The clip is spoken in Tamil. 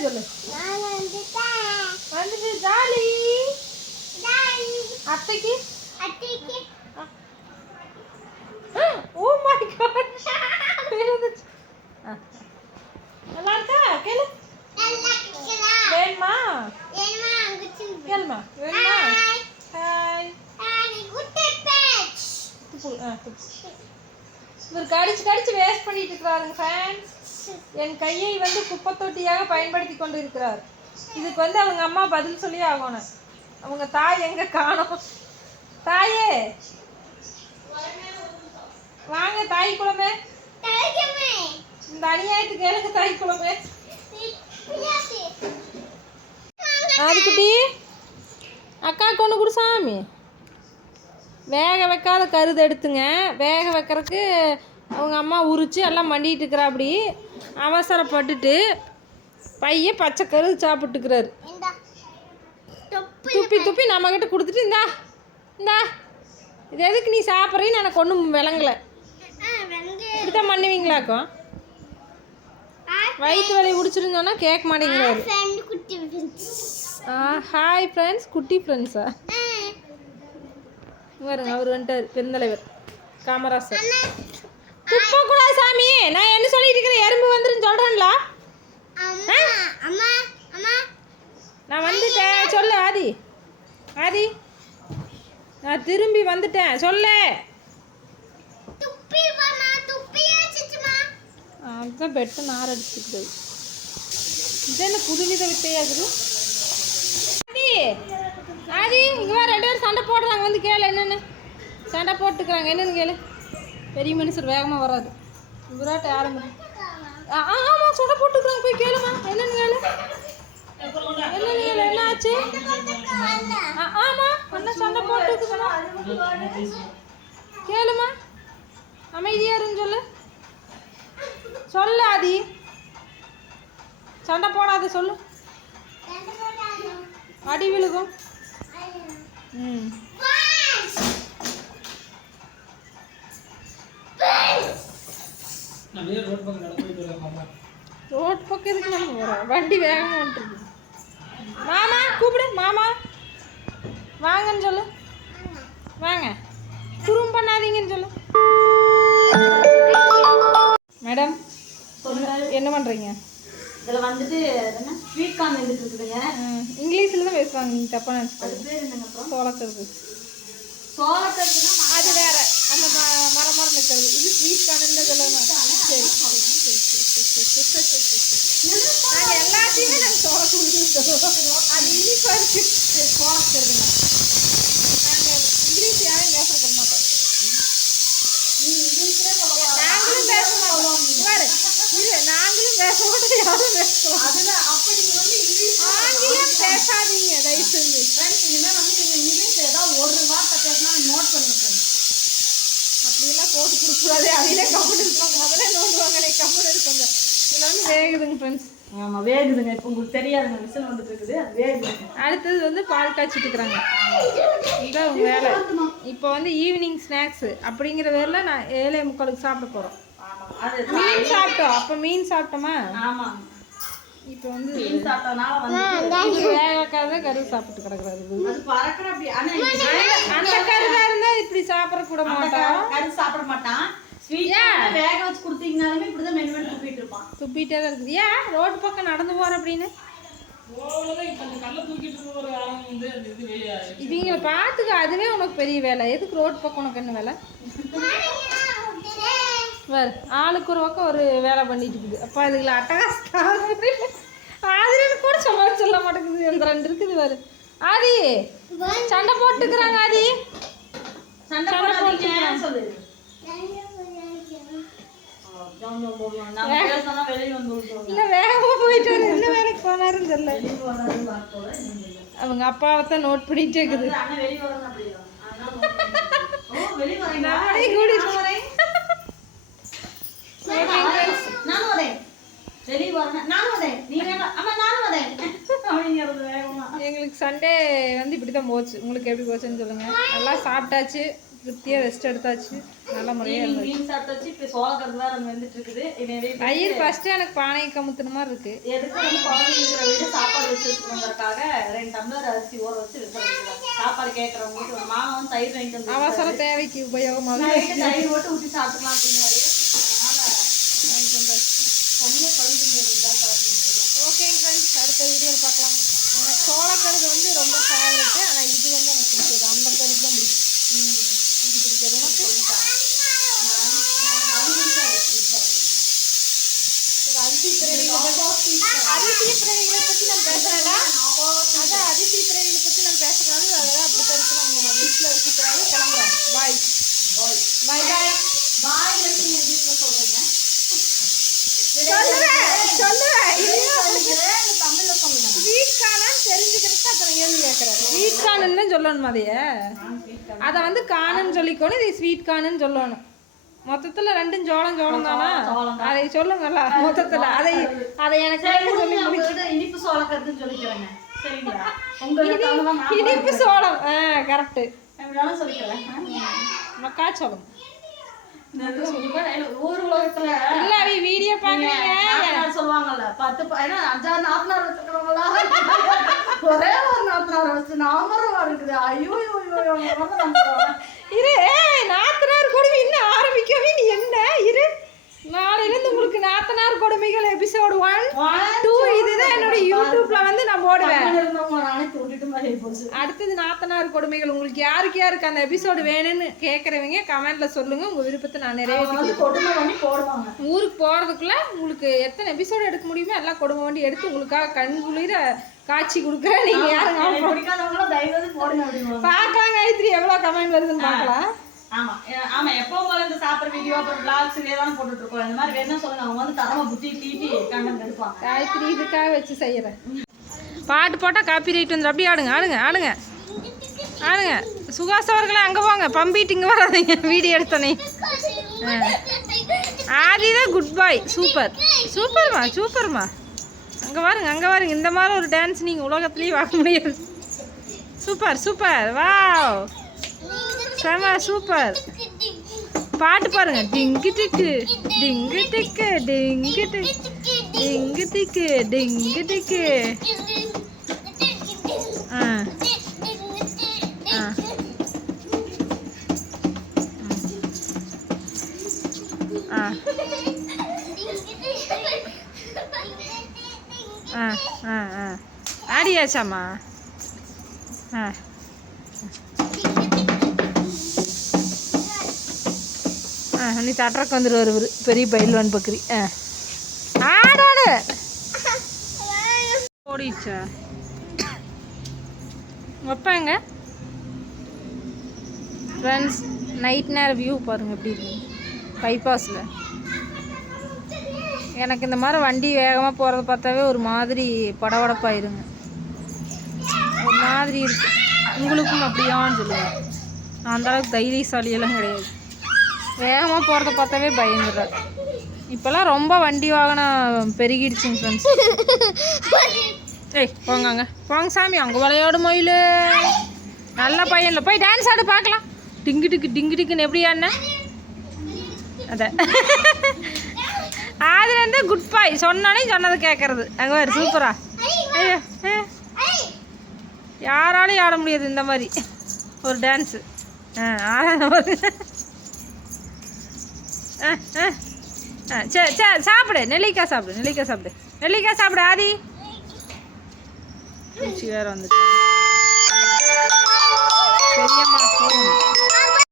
வந்துட்டேன்னு சொல்லு. வந்துட்டு ஜாலி. அத்தைக்கு ஓ மை காட் நல்லா இருக்கா? கேளு. வேணுமா? கேளுமா. வேணுமா? ஹாய். இவர் கடிச்சு கடிச்சு வேஸ்ட் பண்ணிட்டு இருக்கிறாருங்க ஃப்ரெண்ட்ஸ். என் கையை வந்து குப்பை தொட்டியாக பயன்படுத்தி கொண்டு இருக்கிறார். இதுக்கு வந்து அவங்க அம்மா பதில் சொல்லி ஆகணும். அவங்க தாய் எங்க காணோம்? தாயே வாங்க, தாய் குழம்பு. இந்த அநியாயத்துக்கு எனக்கு தாய் குழம்பு. அதுக்குட்டி அக்காவுக்கு ஒன்று கொடு சாமி. வேக வைக்காத கருது எடுத்துங்க. வேக வைக்கிறதுக்கு அவங்க அம்மா உரித்து எல்லாம் மண்டிகிட்டு இருக்கிறா. அப்படி அவசரப்பட்டுட்டு பையன் பச்சை கருது சாப்பிட்டுக்கிறாரு. துப்பி துப்பி நம்மக்கிட்ட கொடுத்துட்டு இந்தா இந்தா இது எதுக்கு நீ சாப்பிட்றீன்னு எனக்கு ஒன்றும் விளங்கலை. இப்படித்தான் பண்ணுவீங்களாக்கும். வயிற்று வலி பிடிச்சிருந்தோன்னா கேட்க மாட்டேங்கிறாரு. Hi friends. குட்டி ஃப்ரெண்ட்ஸா பாருங்க, அவர் வந்துட்டார் பெருந்தலைவர் காமராசர். துப்பக்கூடாது சாமி. நான் என்ன சொல்லிட்டு இருக்கிறேன்? எறும்பு வந்துருன்னு சொல்கிறேன்ல. நான் வந்துட்டேன் சொல்லு ஆதி. ஆதி நான் திரும்பி வந்துட்டேன் சொல்லு. அதுதான் பெட்டு நார் அடிச்சுக்கிறது. இது என்ன புதுவித வித்தையாகுது? ஆதி ஆதி இங்கே வா. 2 பேரும் சண்டை போடுறாங்க. வந்து கேளு என்னென்னு. சண்டை போட்டுக்கிறாங்க என்னென்னு கேளு. பெரிய மனுஷர் வேகமாக வராது. விராட்ட ஆரம்பி. ஆமாம் சண்டை போட்டுக்கிறாங்க. போய் கேளுமா என்னென்னு கேளு. என்னென்னு கேளு. என்ன ஆச்சு? ஆமாம் அண்ணா சண்டை போட்டுக்குறா. கேளுமா. அமைதியாக இருன்னு சொல்லு. சொல்லு ஆதி. சண்டை போடாத சொல்லு. அடி விழுகும். ரோட் பக்கம் இருக்கு. நம்ம வரோம். வண்டி வேகமாக வந்துருக்கு. மாமா கூப்பிடு. மாமா வாங்கன்னு சொல்லு. வாங்க. குறும் பண்ணாதீங்கன்னு சொல்லு. மேடம் என்ன பண்ணுறீங்க? இதில் வந்துட்டு என்ன ஸ்வீட் கார்ன் வந்துட்டு இருக்குதுங்க. இங்கிலீஷில் தான் பேசுவாங்க. நீங்கள் தப்பாக நினச்சிப்பாங்க. சோளக்கருது. சோளக்கருதுன்னா அது வேற. அந்த மரம் இருக்கிறது. இது ஸ்வீட் கார்னுன்னு சொல்லணும். சரி நாங்கள் எல்லாத்தையுமே நாங்கள் சோளக்கருது சொல்லுவோம். அது இனிப்பாக இருக்குது. சரி சோளக்கருதுங்க. நாங்கள் இங்கிலீஷ் யாரையும் பேச மாட்டோம். நாங்களும் பேச மாட்டோம். பாரு இரு, நாங்களும் பேச மாட்டோம். யாரும் பேசுவோம். அதுதான் அப்போ நீங்கள் வந்து இங்கிலீஷ் ஆங்கிலம் பேசாதீங்க தயவு செஞ்சு. ஃப்ரெண்ட்ஸ் இனிமேல் வந்து நீங்கள் இங்கிலீஷ் ஏதாவது ஒரு வார்த்தை பேசினா நோட் பண்ணுங்க ஃப்ரெண்ட்ஸ். அப்படியெல்லாம் போட்டு கொடுக்கூடாது. அவையிலே கம்முன்னு இருப்பாங்க. முதல்ல நோண்டுவாங்க. கம்முன்னு இருக்குங்க. இதெல்லாம் வந்து வேகுதுங்க ஃப்ரெண்ட்ஸ். ஆமாம் வேகுதுங்க. இப்போ உங்களுக்கு தெரியாதுங்க. விசில் வந்துட்டு இருக்குது. அது வேகுதுங்க. அடுத்தது வந்து பால் காய்ச்சிட்டு இருக்கிறாங்க. இதுதான் உங்கள் வேலை. இப்போ வந்து ஈவினிங் ஸ்நாக்ஸு அப்படிங்கிற வேலை நான் 7:45 சாப்பிட போகிறோம். மீன் சாப்பிட்டோம். அப்போ மீன் சாப்பிட்டோமா? ஆமாம். இப்போ வந்து மீன் சாப்பிட்டனால வந்து வேகாத கருது சாப்பிட்டு கிடக்குறாரு. அது பறக்கிற அப்படி. அந்த கருதாக இருந்தால் இப்படி சாப்பிட கூட மாட்டான். கருது சாப்பிட மாட்டான். ஸ்வீட்டா வேக வச்சு கொடுத்தீங்கனாலுமே இப்படிதான் மென்னு மென்னு துப்பிட்டு இருப்பான். துப்பிட்டே தான் இருக்குது. ஏன் ரோடு பக்கம் நடந்து போகிற அப்படின்னு இவங்களை பார்த்துக்க. அதுவே உனக்கு பெரிய வேலை. எதுக்கு ரோடு பக்கம் உனக்கு என்ன வேலை? வேறு ஆளுக்கு ஒரு பக்கம் ஒரு வேலை பண்ணிட்டு இருக்குது. அப்போ இதுகளை அட்டகாசம் ஆதிரின்னு கூட சமாளிச்சு சொல்ல மாட்டேங்குது. அந்த 2 இருக்குது வேறு. ஆதி சண்டை போட்டுக்கிறாங்க. ஆதி சண்டை போட்டுக்கிறாங்க சொல்லு. இல்லை வேகமாக போயிட்டு வர என்ன வேலைக்கு போனாருன்னு தெரியல. அவங்க அப்பாவை தான் நோட் பண்ணிட்டே இருக்குது. நானே கூட்டிட்டு வரேன். எங்களுக்கு சண்டே வந்து இப்படி தான் போச்சு. உங்களுக்கு எப்படி போச்சுன்னு சொல்லுங்கள். நல்லா சாப்பிட்டாச்சு. திருப்தியாக ரெஸ்ட் எடுத்தாச்சு. நல்லா நல்ல முறையாக மீன் சாப்பிட்டு இப்போ சோளக்கருது வேற அங்கே வந்துட்டு இருக்குது. ஐயர் ஃபஸ்ட்டு எனக்கு பானையை கமுத்துன மாதிரி இருக்கு. எதுக்கு வந்து குழந்தைங்க இருக்கிற வீடு சாப்பாடு வச்சு வச்சுக்கணுங்கிறதுக்காக 2 டம்ளர் அரிசி ஊற வச்சு வச்சுருக்காங்க. சாப்பாடு கேட்குறவங்களுக்கு ஒரு மாவு வந்து தயிர் வாங்கிட்டு வந்து அவசர தேவைக்கு உபயோகமாக தயிர் போட்டு ஊற்றி சாப்பிட்டுக்கலாம் அப்படின்னாரு. அதனால வாங்கிட்டு வந்தாரு. தண்ணியை கலந்து ஓகேங்க ஃப்ரெண்ட்ஸ், அடுத்த வீடியோவில் பார்க்கலாம். எனக்கு சோளக்கருது வந்து ரொம்ப ஃபேவரெட்டு. ஆனால் இது வந்து எனக்கு பிடிக்காது. அந்த கருது தான் பிடிக்கும். இது பிடிக்காது உனக்கு? அதிசய பிறவிகளை பற்றி நான் பேசுகிறேன்டா. அதான் அதிசய பிறவிகளை பற்றி நான் பேசுகிறாரு. அதெல்லாம் அப்படி கருத்து நம்ம வீட்டில் வச்சுக்கிறாங்க. கிளம்புறோம். பாய் பாய் பாய் பாய் பாய் வீட்டில் சொல்கிறேங்க. ஸ்வீட் கார்ன் தெரிஞ்சுக்கிறதுக்கு அப்புறம் கேள்வி கேட்குறேன். ஸ்வீட் கார்ன்னு சொல்லணும். அதைய அதை வந்து கார்ன்னு சொல்லிக்கணும். இது ஸ்வீட் கார்ன்னு சொல்லணும். மொத்தத்தில் ரெண்டும் சோளம் தானா? அதை சொல்லுங்கல்ல மொத்தத்தில். அதை எனக்கு இனிப்பு சோளக்கருதுன்னு சொல்லிக்கிறேங்க. சரிங்களா? இனிப்பு சோளம். கரெக்டு. சொல்லிக்கிறேன். மக்காச்சோளம். ஊர் உலகத்துல இல்ல வீடியோ பாக்குறீங்க சொல்லுவாங்கல்ல 10 5 நாத்தனார் வச்சுக்கிறவங்களா ஒரே ஒரு நாத்தனார் வச்சு நாமரம் இருக்குது. ஐயோ இரு நாத்தனார் கொடுமை இன்னும் ஆரம்பிக்கவே. நீ என்ன இரு, நாளையிலேருந்து உங்களுக்கு நாத்தனார் கொடுமைகள் எபிசோடு 1, 2 இதுதான் என்னோட யூடியூப்ல வந்து நான் போடுவேன். அடுத்தது நாத்தனார் கொடுமைகள். உங்களுக்கு யாருக்கு அந்த எபிசோடு வேணும்னு கேட்குறவங்க கமெண்ட்ல சொல்லுங்க. உங்க விருப்பத்தை நான் நிறைவேற்றி போடுவாங்க. ஊருக்கு போறதுக்குள்ள உங்களுக்கு எத்தனை எபிசோடு எடுக்க முடியுமோ எல்லாம் கொடுமை வண்டி எடுத்து உங்களுக்காக கண்குளிர காட்சி கொடுக்குறேன். நீங்க யாருங்க பார்க்கலாம். காயத்ரி எவ்வளோ கமெண்ட் வருதுன்னு பார்க்கலாம். ஆமா ஆமா எப்பவும் போல இந்த சாப்பிட்ற வீடியோ அப்புறம் பிளாக்ஸ் இதெல்லாம் போட்டுட்டு இருக்கோம். இந்த மாதிரி வேணும் சொல்லுங்க. அவங்க வந்து தரமா புத்தி தீட்டி கண்டென்ட் எடுப்பாங்க. காயத்ரி இதுக்காக வச்சு செய்யறேன். பாட்டு போட்டால் காப்பி ரைட் வந்து அப்படியே ஆடுங்க ஆடுங்க ஆடுங்க ஆடுங்க. சுகாஸ் அவர்களே அங்கே போங்க. பம்பிட்டு இங்கே வராதீங்க வீடியோ எடுத்தோன்னே. ஆதிதான் குட் பாய். சூப்பர்மா சூப்பர்மா. அங்கே பாருங்க இந்த மாதிரி ஒரு டான்ஸ் நீங்கள் உலகத்துலேயும் பார்க்க முடியாது. சூப்பர் வாவ் செம சூப்பர். பாட்டு பாருங்க. டிங்கு டிக்கு டிங்கு டிக்கு டிங்கு டிக்கு டிங்கு டிக்கு டிங்கு டிக்கு. ஆடியாச்சாம்மா? நீ தட்டுறக்கு வந்துடுவார் இவர் பெரிய பயில்வான் பக்கரி. ஆடாடு ஓடிச்சா வைப்பாங்க. ஃப்ரெண்ட்ஸ் நைட் நேரம் வியூ பாருங்கள் எப்படி இருக்கு பைபாஸில். எனக்கு இந்த மாதிரி வண்டி வேகமாக போகிறத பார்த்தாவே ஒரு மாதிரி படபடப்பாயிருங்க. ஒரு மாதிரி இருக்கு. உங்களுக்கும் அப்படியான்னு சொல்லுவேன். நான் அந்தளவுக்கு தைரியசாலியெல்லாம் கிடையாது. வேகமாக போகிறத பார்த்தாவே பயந்துடுறாரு. இப்போல்லாம் ரொம்ப வண்டி வாகனம் பெருகிடுச்சுங்க ஃப்ரெண்ட்ஸ். ஏய் போங்க சாமி. அங்கே விளையாடு மயில். நல்ல பையனில் போய் டான்ஸ் ஆடு பார்க்கலாம். டிங்கு டிக்குன்னு எப்படி ஆடின அதை அதுலேருந்து குட் பாய் சொன்னானே சொன்னதை கேட்கறது. அங்கே வேறு சூப்பரா. ஐயோ யாராலையும் ஆட முடியாது இந்த மாதிரி ஒரு டான்ஸு. சரி சாப்பிடு. நெல்லிக்காய் சாப்பிடு ஆதி. வேறு வந்துட்டு